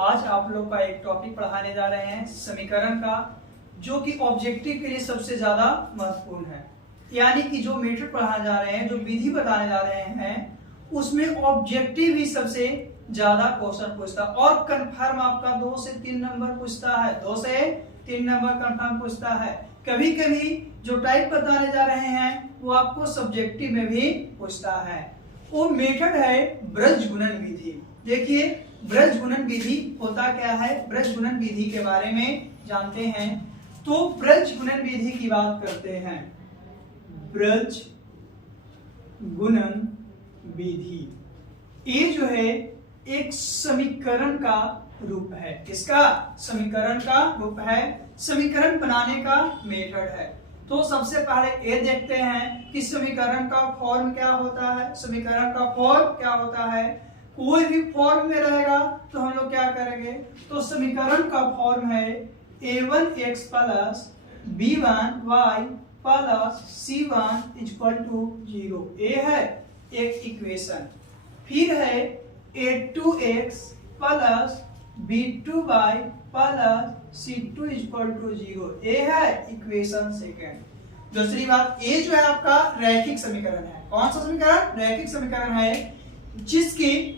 आज आप लोग का एक टॉपिक पढ़ाने जा रहे हैं समीकरण का, जो कि ऑब्जेक्टिव के लिए सबसे ज्यादा महत्वपूर्ण है। यानी कि जो मेथड पढ़ाने जा रहे हैं, जो विधि बताने जा रहे हैं, उसमें ऑब्जेक्टिव ही सबसे ज्यादा क्वेश्चन पूछता है और कंफर्म आपका 2 से 3 नंबर पूछता है। 2 से 3 नंबर कंफर्म पूछता है। कभी कभी जो टाइप बताने जा रहे हैं वो आपको सब्जेक्टिव में भी पूछता है। वो मेथड है ब्रज गुणन विधि। देखिए ब्रज गुणन विधि होता क्या है, ब्रज गुणन विधि के बारे में जानते हैं। तो ब्रज गुणन विधि की बात करते हैं। ब्रज गुणन विधि ये जो है एक समीकरण का रूप है। किसका? समीकरण का रूप है, समीकरण बनाने का मेथड है। तो सबसे पहले ये देखते हैं कि समीकरण का फॉर्म क्या होता है। समीकरण का फॉर्म क्या होता है? कोई भी फॉर्म में रहेगा तो हम लोग क्या करेंगे, तो समीकरण का फॉर्म है a1x plus b1y plus c1 equal to 0। ये है एक इक्वेशन। फिर है a2x plus b2y plus c2 equal to 0। ये है इक्वेशन सेकेंड। दूसरी बात, ये जो है आपका रैखिक समीकरण है। कौन सा समीकरण? रैखिक समीकरण है, जिसकी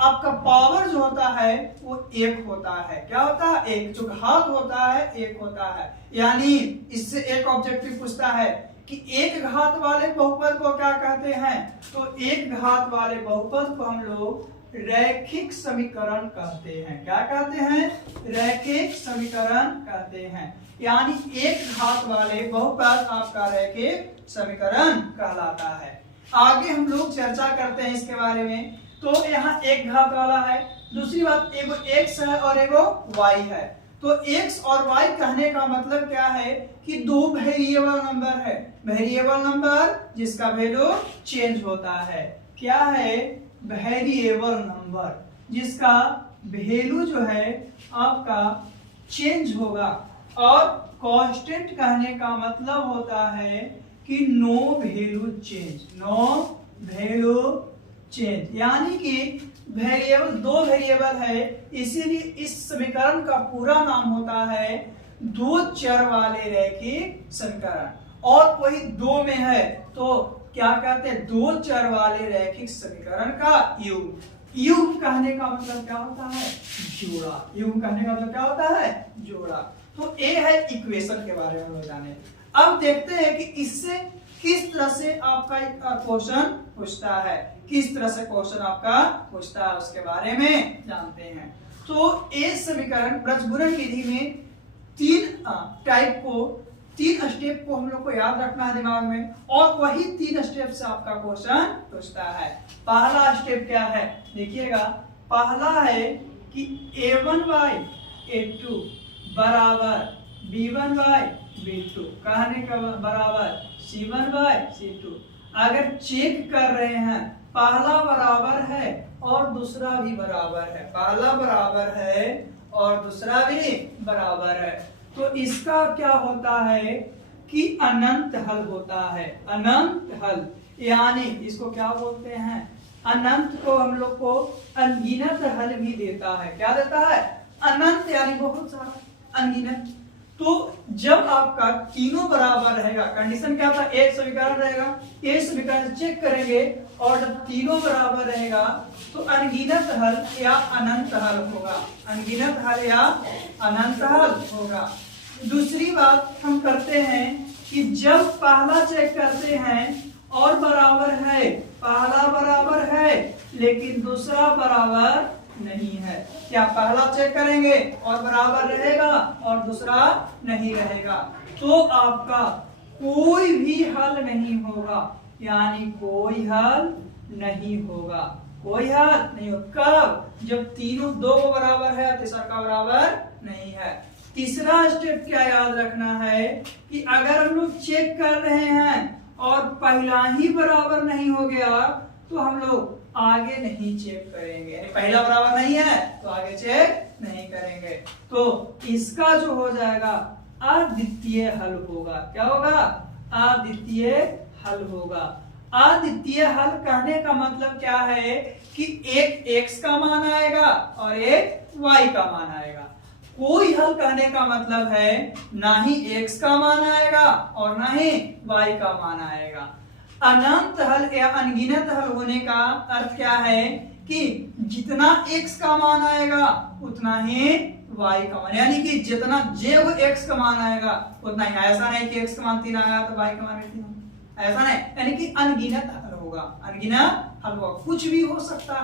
आपका पावर जो होता है वो एक होता है। क्या होता है? एक। जो घात होता है एक होता है। यानी इससे एक ऑब्जेक्टिव पूछता है कि एक घात वाले बहुपद को क्या कहते हैं, तो एक घात वाले बहुपद को हम लोग रैखिक समीकरण कहते हैं। क्या कहते हैं? रैखिक समीकरण कहते हैं। यानी एक घात वाले बहुपद आपका रैखिक समीकरण कहलाता है। आगे हम लोग चर्चा करते हैं इसके बारे में। तो यहाँ एक घात वाला है। दूसरी बात, एगो x है और एगो y है। तो x और y कहने का मतलब क्या है कि दो वेरिएबल नंबर है। वेरिएबल नंबर जिसका वैल्यू चेंज होता है। क्या है? वेरिएबल नंबर जिसका वैल्यू जो है आपका चेंज होगा। और कांस्टेंट कहने का मतलब होता है कि no value change, no value change. यानी कि वेरिएबल, दो वेरिएबल है, इसीलिए इस समीकरण का पूरा नाम होता है दो चर वाले रैखिक समीकरण। और कोई दो में है तो क्या कहते हैं? दो चर वाले रैखिक समीकरण का युग्म। युग्म कहने का मतलब क्या होता है? जोड़ा। युग्म कहने का मतलब क्या होता है? जोड़ा। तो ये है इक्वेशन के बारे में जाने। अब देखते हैं कि इससे किस तरह से आपका क्वेश्चन पूछता है, किस तरह से क्वेश्चन आपका पूछता है, उसके बारे में जानते हैं। तो ये समीकरण ब्रज गुणन विधि में तीन स्टेप को हम लोग को याद रखना है दिमाग में, और वही 3 स्टेप से आपका क्वेश्चन पूछता है। पहला स्टेप क्या है देखिएगा। पहला है कि a1y a2 बराबर b1y b2 कहने का बराबर c1y c2। अगर चेक कर रहे हैं, पहला बराबर है और दूसरा भी बराबर है, पहला बराबर है और दूसरा भी बराबर है, तो इसका क्या होता है कि अनंत हल होता है। अनंत हल यानी इसको क्या बोलते हैं? अनंत को हम लोग को अनगिनत हल भी देता है। क्या देता है? अनंत यानी बहुत सारा, अनगिनत। तो जब आपका तीनों बराबर रहेगा, कंडीशन क्या था? एक समीकरण रहेगा, एक समीकरण चेक करेंगे और जब तीनों बराबर रहेगा तो अनगिनत हल या अनंत हल होगा। अनगिनत हल या अनंत हल होगा। दूसरी बात हम करते हैं कि जब पहला चेक करते हैं और बराबर है, पहला बराबर है लेकिन दूसरा बराबर नहीं है, क्या पहला चेक करेंगे और बराबर रहेगा और दूसरा नहीं रहेगा, तो आपका कोई भी हल नहीं होगा। यानी कोई हल नहीं होगा, कोई हल नहीं होगा। कब? जब तीनों दो बराबर है, तीसरा का बराबर नहीं है। तीसरा स्टेप क्या याद रखना है कि अगर हम लोग चेक कर रहे हैं और पहला ही बराबर नहीं हो गया तो हम लोग आगे नहीं चेक करेंगे। पहला बराबर नहीं है तो आगे चेक नहीं करेंगे। तो इसका जो हो जाएगा अद्वितीय हल होगा। क्या होगा? अद्वितीय हल होगा। अद्वितीय हल कहने का मतलब क्या है कि एक x का मान आएगा और एक y का मान आएगा। कोई हल कहने का मतलब है ना ही x का मान आएगा और ना ही y का मान आएगा। अनंत हल या अनगिनत हल होने का अर्थ क्या है कि जितना x का मान आएगा उतना ही y का मान, यानी कि जितना जब x का मान आएगा उतना ही। ऐसा नहीं कि x का मान 3 आया तो y का मान 3, ऐसा नहीं, यानी कि अनगिनत हल होगा। अनगिनत हल होगा, कुछ भी हो सकता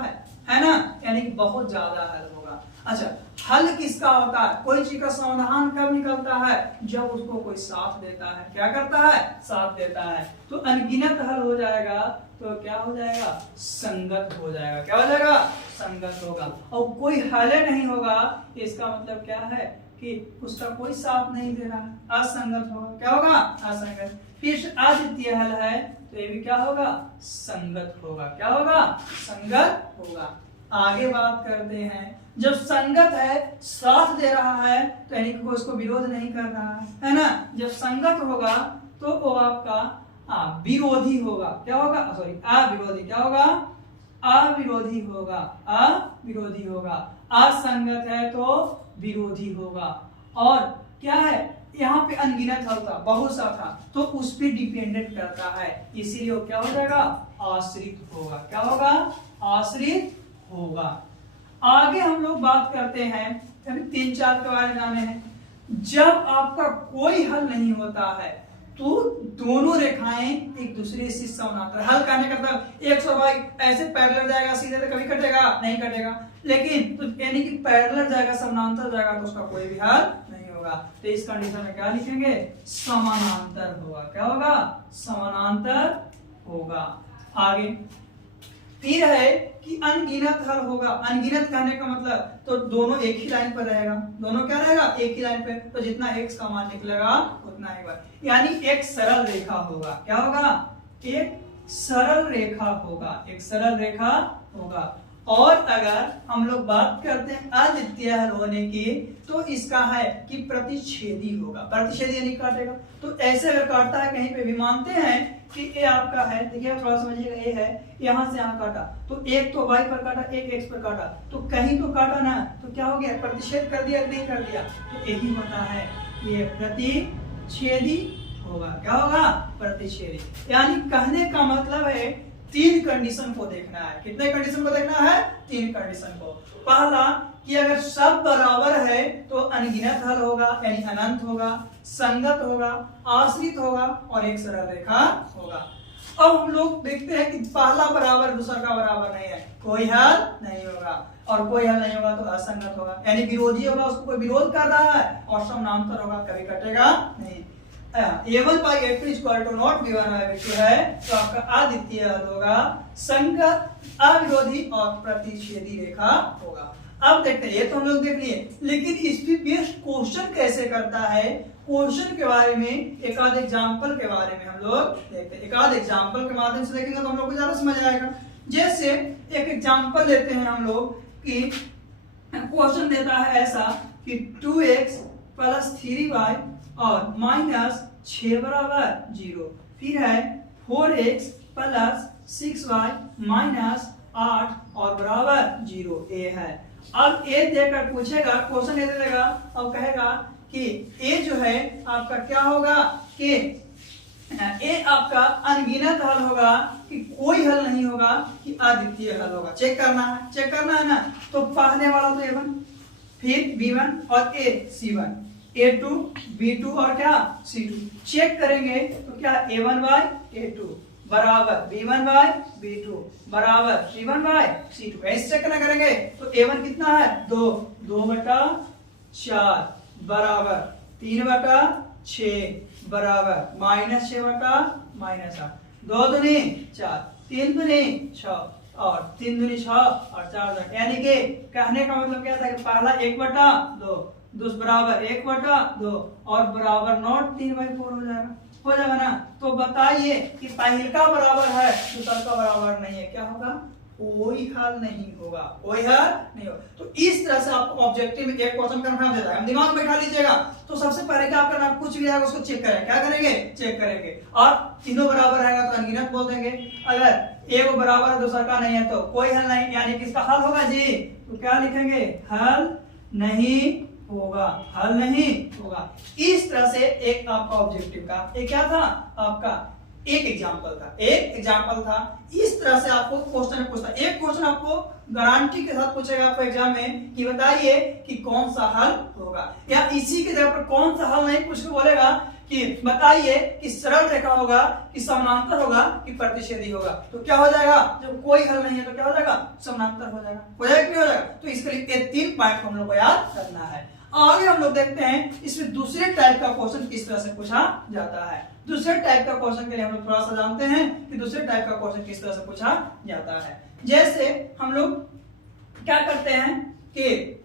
है ना, यानी कि बहुत ज्यादा हल होगा। अच्छा, हल किसका होता है? कोई चीज का समाधान कब निकलता है? जब उसको कोई साथ देता है। क्या करता है? साथ देता है। तो अनगिनत हल हो जाएगा तो क्या हो जाएगा? संगत हो जाएगा। क्या हो जाएगा? संगत होगा। और कोई हल नहीं होगा, इसका मतलब क्या है कि उसका कोई साथ नहीं दे रहा, असंगत होगा। क्या होगा? असंगत। फिर अद्वितीय हल है तो ये भी क्या होगा? संगत होगा। क्या होगा? संगत होगा। आगे बात करते हैं, जब संगत है, साथ दे रहा है, तो यानी कि उसको विरोध नहीं कर रहा है ना। जब संगत होगा तो वो आपका विरोधी होगा। क्या होगा? सॉरी, अविरोधी। क्या होगा? अविरोधी होगा। अविरोधी होगा। असंगत है तो विरोधी होगा। और क्या है, यहाँ पे अनगिनत हल था, बहुत सा था, तो उस पर डिपेंडेंट करता है, इसीलिए वो क्या हो जाएगा? आश्रित होगा। क्या होगा? आश्रित होगा। आगे हम लोग बात करते हैं, अभी 3-4 के बारे में जाने हैं। जब आपका कोई हल नहीं होता है तो दोनों रेखाएं एक दूसरे से समानांतर, हल करने का मतलब x और y ऐसे पैरेलल जाएगा सीधे तो कभी कटेगा नहीं कटेगा, लेकिन तो यानी कि पैरेलल जाएगा, समानांतर जाएगा तो उसका कोई भी हल नहीं होगा। तो इस कंडीशन में क्या लिखेंगे? समानांतर होगा। क्या होगा? समानांतर होगा। आगे फिर है कि अनगिनत हल होगा। अनगिनत कहने का मतलब तो दोनों एक ही लाइन पर रहेगा। दोनों क्या रहेगा? एक ही लाइन पे, तो जितना x का मान निकलेगा उतना ही y, यानी एक सरल रेखा होगा। क्या होगा? एक सरल रेखा होगा। एक सरल रेखा होगा। और अगर हम लोग बात करते हैं अद्वितीय हल होने की, तो इसका है कि प्रतिच्छेदी होगा। प्रतिच्छेदी यानी काटेगा। तो ऐसे अगर काटता है कहीं पे भी, मानते हैं कि ये आपका है, देखिए थोड़ा समझिएगा, ये है, यहाँ से यहाँ काटा तो एक तो y पर काटा, एक x पर काटा, तो कहीं तो काटा ना, तो क्या हो गया? प्रतिच्छेद कर दिया नहीं कर दिया, तो यही होता है, ये प्रतिच्छेदी होगा। क्या होगा? प्रतिच्छेदी। यानी कहने का मतलब है 3 कंडीशन को देखना है। कितने कंडीशन को देखना है? 3 कंडीशन को। पहला कि अगर सब बराबर है तो अनगिनत हल होगा, यानी अनंत होगा, संगत होगा, आश्रित होगा और एक सरल रेखा होगा। अब हम लोग देखते हैं कि पहला बराबर दूसरा का बराबर नहीं है, कोई हल नहीं होगा, और कोई हल नहीं होगा तो असंगत होगा, यानी विरोधी होगा, उसको कोई विरोध कर रहा है, और समानांतर होगा, कभी कटेगा नहीं। A1 by A2 equal to not B1 by B2 है, तो आपका अद्वितीय हल होगा, संगत, अविरोधी और प्रतिच्छेदी रेखा होगा। अब देखते हैं, ये तो हम लोग देख लिए, लेकिन इस पे बेस्ड क्वेश्चन कैसे करता है, क्वेश्चन के बारे में, एक आध एग्जांपल के बारे में हम लोग देखते हैं। एक आध एग्जांपल के माध्यम से देखेंगे तो हम लोग को ज्यादा समझ आएगा। जैसे एक एग्जांपल लेते हैं हम लोग कि क्वेश्चन देता है ऐसा कि 2x प्लस 3y और माइनस 6 बराबर 0, फिर है 4x प्लस 6y माइनस 8 और बराबर 0, ए है। अब ए देकर पूछेगा, क्वेश्चन ये दे देगा, अब कहेगा कि ए जो है आपका क्या होगा कि ए आपका अनगिनत हल होगा कि कोई हल नहीं होगा कि अद्वितीय हल होगा। चेक करना है, चेक करना है ना। तो पहले वाला तो A1, फिर B1 और A C1, A2 B2 और क्या C2। चेक करेंगे तो क्या A1 by A2 बराबर B1 by B2 बराबर C1 by C2। ऐसे चेक करना करेंगे तो A1 कितना है? 2/4 बराबर 3/6 बराबर -6/-8, 2 दूनी 4, 3 दूनी 6 और 3 दूनी 6 और 4, यानी कि कहने का मतलब क्या था कि पहला 1/2, दूसरा बराबर 1/2 और बराबर नॉट 3/4 हो जाएगा ना। तो बताइए कि पहले का बराबर है, दूसरा का बराबर नहीं है, क्या होगा? कोई हल नहीं होगा, कोई हल नहीं होगा। तो इस तरह से आपको ऑब्जेक्टिव में एक क्वेश्चन कंफर्म देता है, हम दिमाग में बैठा लीजिएगा। तो सबसे पहले क्या करना, कुछ भी आएगा उसको चेक करें, क्या करेंगे, चेक करेंगे। और तीनों बराबर रहेगा तो अनगिनत बोल देंगे, अगर एक बराबर है दूसरा का नहीं है तो कोई हल नहीं, यानी कि इसका हल होगा जी, तो क्या लिखेंगे, हल नहीं होगा, हल नहीं होगा। इस तरह से एक आपका ऑब्जेक्टिव का एक क्या था, आपका एक एग्जांपल था, एक एग्जांपल था। इस तरह से आपको क्वेश्चन पूछता, एक क्वेश्चन आपको गारंटी के साथ पूछेगा आपको एग्जाम में कि बताइए कि कौन सा हल होगा, या इसी के जगह पर कौन सा हल नहीं पूछ के बोलेगा कि बताइए कि सरल रेखा होगा, कि समानांतर होगा, कि प्रतिच्छेदी होगा। तो क्या हो जाएगा, जब कोई हल नहीं है तो क्या हो जाएगा, समानांतर हो जाएगा, हो जाएगा कि हो जाएगा। तो इसके लिए ये 3 पॉइंट हम लोग को याद करना है। आगे हम लोग देखते हैं इसमें दूसरे टाइप का क्वेश्चन किस तरह से पूछा जाता है। दूसरे टाइप का क्वेश्चन के लिए हम लोग थोड़ा सा जानते हैं कि दूसरे टाइप का क्वेश्चन किस तरह से पूछा जाता है। जैसे हम लोग क्या करते हैं कि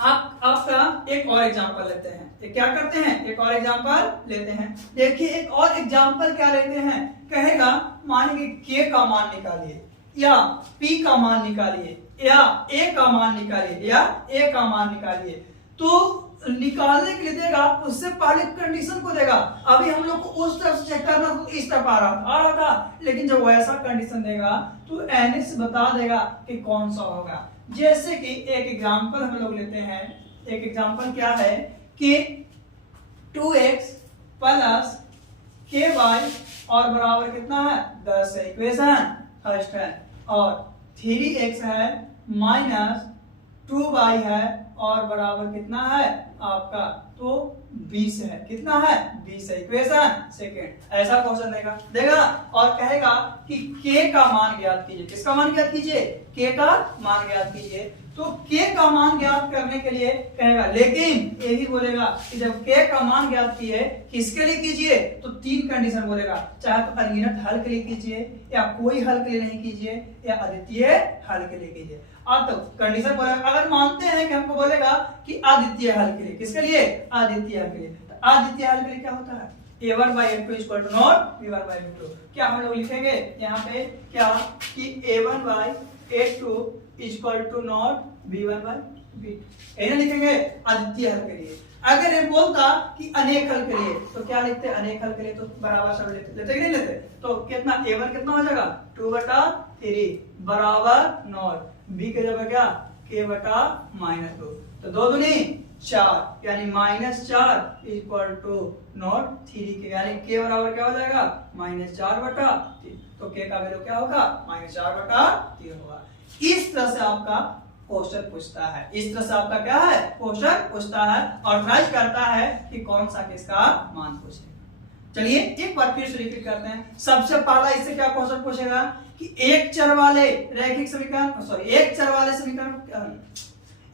आपका एक और एग्जांपल लेते हैं, क्या करते हैं, एक और एग्जांपल लेते हैं। देखिए एक और एग्जांपल क्या लेते हैं, कहेगा मान लीजिए k का मान निकालिए, या p का मान निकालिए, या a का मान निकालिए, या a का मान निकालिए। तो निकालने के लिए देगा, उससे पहले कंडीशन को देगा। अभी हम लोग को उस तरफ से चेक करना तो इस तरफ आ रहा था, लेकिन जब वैसा कंडीशन देगा तो एनएक्स बता देगा कि कौन सा होगा। जैसे कि एक एग्जांपल हम लोग लेते हैं, एक एग्जांपल क्या है कि 2x प्लस ky और बराबर कितना है, 10 है, इक्वेशन फर्स्ट है। और 3x है माइनस 2y है और बराबर कितना है आपका, तो 20 है, कितना है, 20 है, इक्वेशन सेकंड। ऐसा क्वेश्चन देगा और कहेगा कि k का मान ज्ञात कीजिए। किसका मान ज्ञात कीजिए, k का मान ज्ञात कीजिए। तो k का मान ज्ञात करने के लिए कहेगा, लेकिन ये भी बोलेगा कि जब k का मान ज्ञात किए किसके लिए कीजिए, तो 3 कंडीशन बोलेगा, चाहे तो अनगिनत हल के लिए कीजिए, या कोई हल के लिए नहीं कीजिए, या अद्वितीय हल के लिए कीजिए। अब तो कंडीशन बोलेगा, अगर मानते हैं कि हमको बोलेगा कि अद्वितीय हल के लिए, किसके लिए, अद्वितीय हल के लिए। तो अद्वितीय हल के लिए क्या होता है, a1 by a2 equal to not b1 by b2। क्या हम लोग लिखेंगे यहाँ पे क्या कि a1 by a2 equal to not b1 by b2, यही लिखेंगे अद्वितीय हल के लिए। अगर ये बोलता कि अनेक हल के लिए तो क्या लिखते, अनेक हल के लिए तो बराबर सब लेते कि नहीं लेते। तो कितना a1 कितना हो जाएगा, 2/3 बराबर नॉट, b के जगह क्या, k/-2, तो 2 दूनी 4, यानी -4 इक्वल टू नॉट 3 के, यानी k बराबर क्या हो जाएगा, -4/3। तो k का वैल्यू क्या होगा, -4/3 होगा। इस तरह से आपका क्वेश्चन पूछता है, इस तरह से आपका क्या है, क्वेश्चन पूछता है, ऑथराइज करता है कि कौन सा किसका मान पूछेगा। चलिए एक बार फिर से रिपीट करते हैं। सबसे पहला इससे क्या क्वेश्चन पूछेगा कि एक चर वाले रैखिक समीकरण, सॉरी एक चर वाले समीकरण,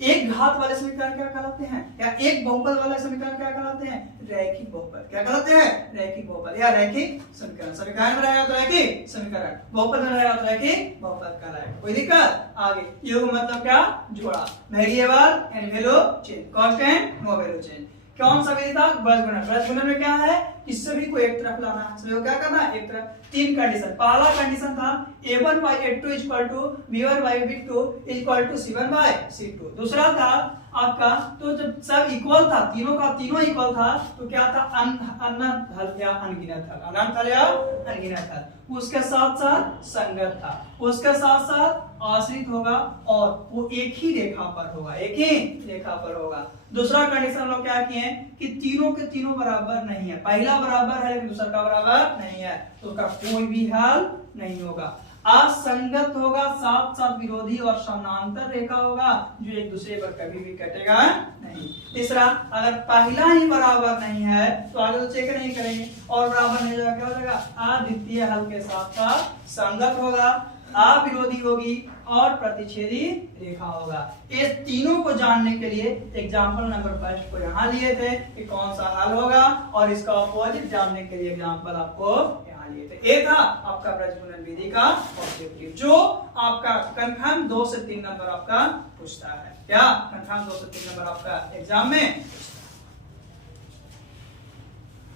एक घात वाले समीकरण क्या कहलाते हैं, या एक बहुपद वाले समीकरण क्या कहलाते हैं, रैखिक बहुपद। क्या कहलाते हैं, रैखिक बहुपद या रैखिक समीकरण। समीकरण में रहेगा तो रैखिक समीकरण, बहुपद में रहेगा तो रैखिक बहुपद कहलाएगा। कोई दिक्कत, आगे योग मतलब क्या, जोड़ा, variable and value change, constant no value change. कौन सा विधि था, ब्रजगुणन। ब्रजगुणन में क्या है कि सभी को एक तरफ लाना है, सभी को क्या करना है, एक तरफ। 3 कंडीशन, पहला कंडीशन था a1 by a2 equal to b1 by b2 equal to c1 by c2। दूसरा था आपका, तो जब सब इक्वल था, तीनों का तीनों इक्वल था, तो क्या था, अनंत हल या अनगिनत हल, अनंत हल या अनगिनत हल। उसके साथ साथ संगत था, उसके साथ साथ आश्रित होगा, और वो एक ही रेखा पर होगा, एक ही रेखा पर होगा। दूसरा कंडीशन हम लोग क्या किए कि तीनों के तीनों बराबर नहीं है, पहला बराबर है लेकिन दूसरा का बराबर नहीं है, तो उसका कोई भी हल नहीं होगा। असंगत होगा, साथ साथ विरोधी और समानांतर रेखा होगा, जो एक दूसरे पर कभी भी कटेगा नहीं। तीसरा, अगर पहला ही बराबर नहीं है तो आगे तो चेक नहीं करेंगे, और बराबर नहीं होगा क्या हो जाएगा, अद्वितीय हल के साथ साथ संगत होगा, अविरोधी होगी और प्रतिच्छेदी रेखा होगा। ये तीनों को जानने के लिए एग्जांपल नंबर 1 को यहाँ लिए थे कि कौन सा हल होगा, और इसका अपोजिट जानने के लिए एग्जांपल आपको यहाँ लिए थे। ये था आपका ब्रजगुणन विधि का ऑब्जेक्टिव, जो आपका कंफर्म 2 से 3 नंबर आपका पूछता है। क्या कंफर्म 2 से 3 नंबर आपका एग्जाम में